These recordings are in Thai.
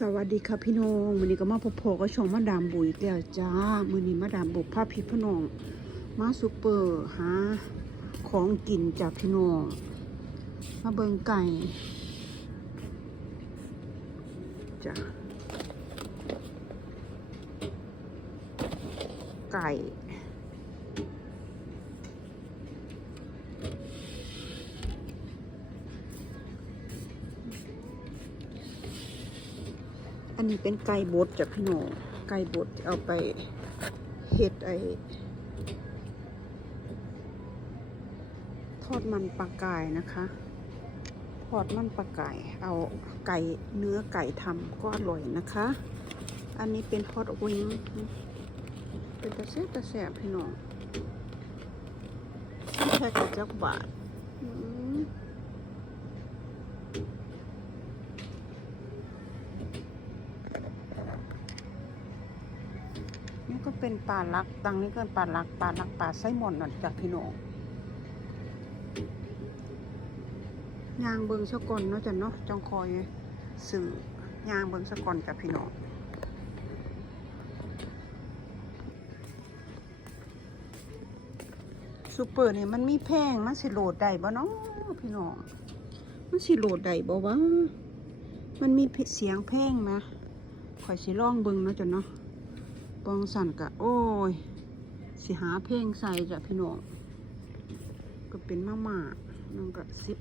สวัสดีค่ะพี่น้องวันนี้ก็มาพบพอก็ช่องมาดามบุยอีกแล้วจ้ามือนี้มาดามบุกพาพี่พี่น้อง มาซูเปอร์หาของกินจากพี่น้อง มาเบิงไก่จ้ะไก่ นนี้เป็นไก่บดจากพี่น้องไก่บดเอาไปเฮ็ดไอทอดมันปลากายนะคะทอดมันปลากาย เอาไก่เนื้อไก่ทำก็อร่อยนะคะ อันนี้เป็นฮอตวิงเป็นตะแซ่บตะแซ่บพี่น้องแค่กระจักบาทอืม นี่ก็ เป็นป่าลัก ตังนี้ก็เป็นป่าลักป่าลักป่าไส้หมอนนั่นจากพี่น้องยางเบิงสะกอนเนาะจ้ะเนาะจังคอยสื่อยางเบิงสะกอนจากพี่น้องซูเปอร์เนี่ยมันมีแพงมันสิโหลดได้บ่เนาะพี่น้องมันสิโหลดได้บ่วะมันมีเสียงเพงนะข่อยสิร้องเบิงเนาะจ้ะเนาะ ปองสั่นกะ โอ้ย สิหาเพลงใส่จ้ะพี่น้อง ก็เป็นมาม่าน้องกะซิบ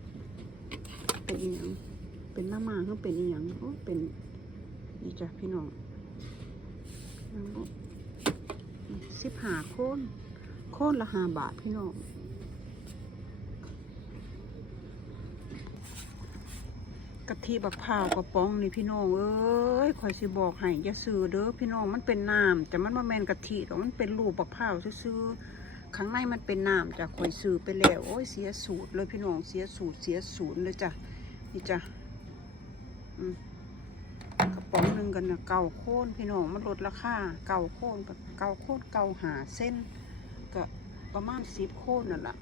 เป็นอีหยังเป็นมาม่าก็เป็นอีหยังโอ้เป็นนี่จ้ะพี่น้องสิบหาโคนโคนละหาบาทพี่น้อง กะทิบักพร้าวกระป๋องนี่พี่น้องเอ้ยคอยสิบอกให้อย่าซื้อเด้อพี่น้องมันเป็นน้ำแต่มันมาแมนกะทิแต่มันเป็นรูปบักพร้าวซื้อๆข้างในมันเป็นน้ำจากคอยซื้อไปแล้วโอ้ยเสียสูตรเลยพี่น้องเสียสูตรเสียศูนย์เลยจ้ะนี่จ้ะกระป๋องหนึ่งกันนะเก่าโค่นพี่น้องมันลดราคาเก่าโค่นกับเก่าโค่นเก่าหาเส้นก็ประมาณสิบโค่นนั่นแหละ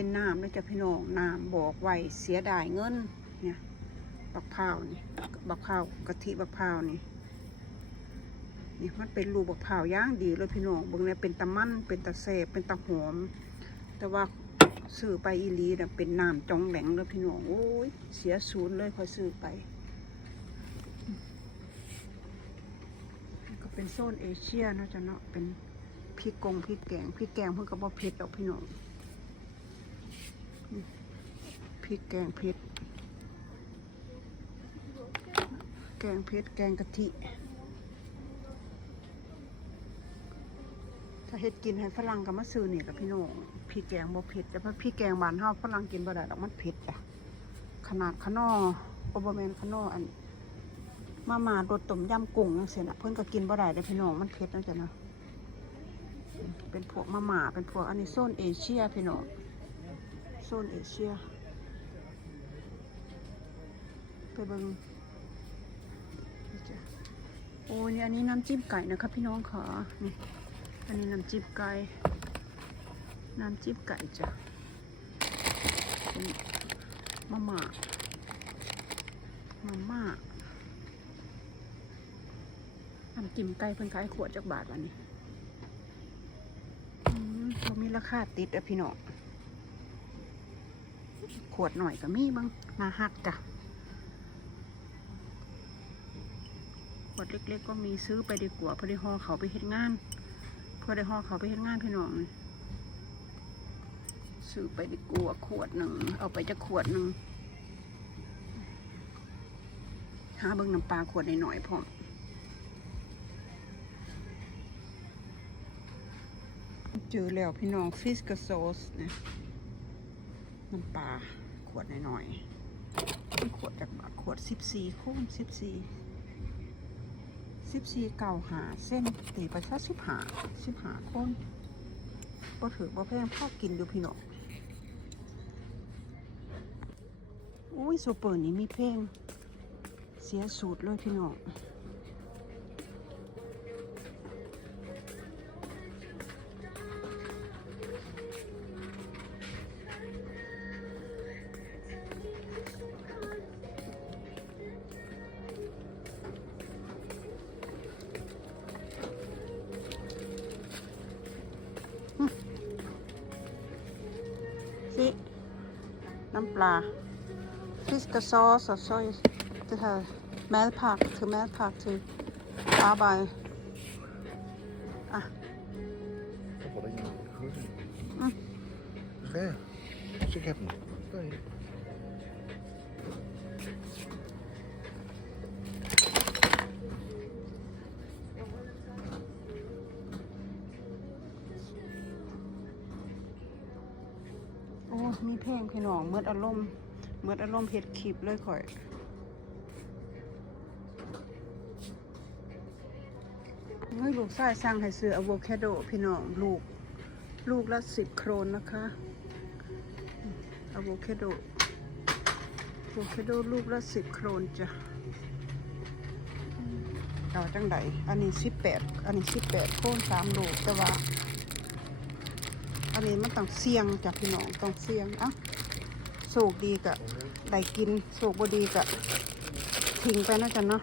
เป็นน้ำเลยจ้ะพี่น้องน้ำบอกไว้เสียดายเงินเนี่ยบักพร้าวนี่บักพร้าวกะทิบักพร้าวนี่นี่มันเป็นรูปบักพร้าวย่างดีเลยพี่น้องบิ่งเนี่ยเป็นตะมันเป็นตะแสบเป็นตะหอม แต่ว่าซื้อไปอีลีน่ะเป็นน้ำจองแหลงเลยพี่น้องโอ้ยเสียศูนย์เลยคอยซื้อไปก็เป็นโซนเอเชียนาะจ้ะเนาะเป็นพริกกงพริกแกงพริกแกงเพิ่งก็บ่เผ็ดดอกพี่น้อง พริกแกงเผ็ดแกงเผ็ดแกงกะทิ ถ้าเฮ็ดกินให้ฝรั่งก็มาซื้อนี่กับพี่น้องพริกแกงบ่เผ็ดแต่พอพริกแกงบ้านเฮาฝรั่งกินบ่ได้ดอกมันเผ็ดจ้ะขนาดขนอโอบ่แมนขนออันมามารสต้มยำกุ้งจังซี่น่ะเพิ่นก็กินบ่ได้เด้พี่น้องมันเผ็ดนะจ๊ะเนาะเป็นพวกมาม่าเป็นพวกอันนี้โซนเอเชียพี่น้องโซนเอเชีย ไปเบิงนี่จ้ะโอ้ยนี่อันนี้น้ำจิ้มไก่นะครับพี่น้องค่ะนี่อันนี้น้ำจิ้มไก่ น้ำจิ้มไก่จ้ะเป็นมาม่ามาม่าน้ำจิ้มไก่เพิ่นขายขวดจากบาทวันนี้อืมเขามีราคาติดอะพี่น้องขวดหน่อยก็มีบ้างนาฮักจ้ะ ข วดเล็ก ๆ ก็มีซื้อไปดีกว่าเพื่อได้ห่อเขาไปเฮ็ดงานเพื่อได้ห่อเขาไปเฮ็ดงานพี่น้องซื้อไปดีกว่าขวดหนึ่งเอาไปจะขวดหนึ่งหาเบิ่งน้ำปลาขวดหน่อยๆพร้อเจอแล้วพี่น้องฟิสกับโซสเนี่ยน้ำปลาขวดหน่อยๆขวดจากขวดสิบสี่คูณสิบสี่ สิบสี่เก่าหาเส้นตีไปสักสิบหาสิบหาคนบ่ถือบ่แพงพ่อกินดูพี่น้องอุ้ยซูเปอร์นี่มีเพลงเสียสูตรเลยพี่น้อง น้ำปลา fisk sauce og så det her madpakke til madpakke til arbejde. Ah. Mm. Ja, så kan den. Derinde. มีเพลงพี่น้องเมื่ออารมณ์เมื่ออารมณ์เฮ็ดคลิปเลยข่อยเฮ้ยลูกชายสั่งให้ซื้ออะโวคาโดพี่น้องลูก ลูกละสิบโครนนะคะอะโวคาโดอะโวคาโดลูกละสิบโครนจ้ะเอาจังไดอันนี้สิบแปดอันนี้สิบแปดโครนสามลูกแต่ว่า อันนี้มันต้องเสี่ยงจากพี่น้องต้องเสี่ยงเอะโศกดีกะได้กินโศกบ่ดีกะทิ้งไปนะจ๊ะเนาะ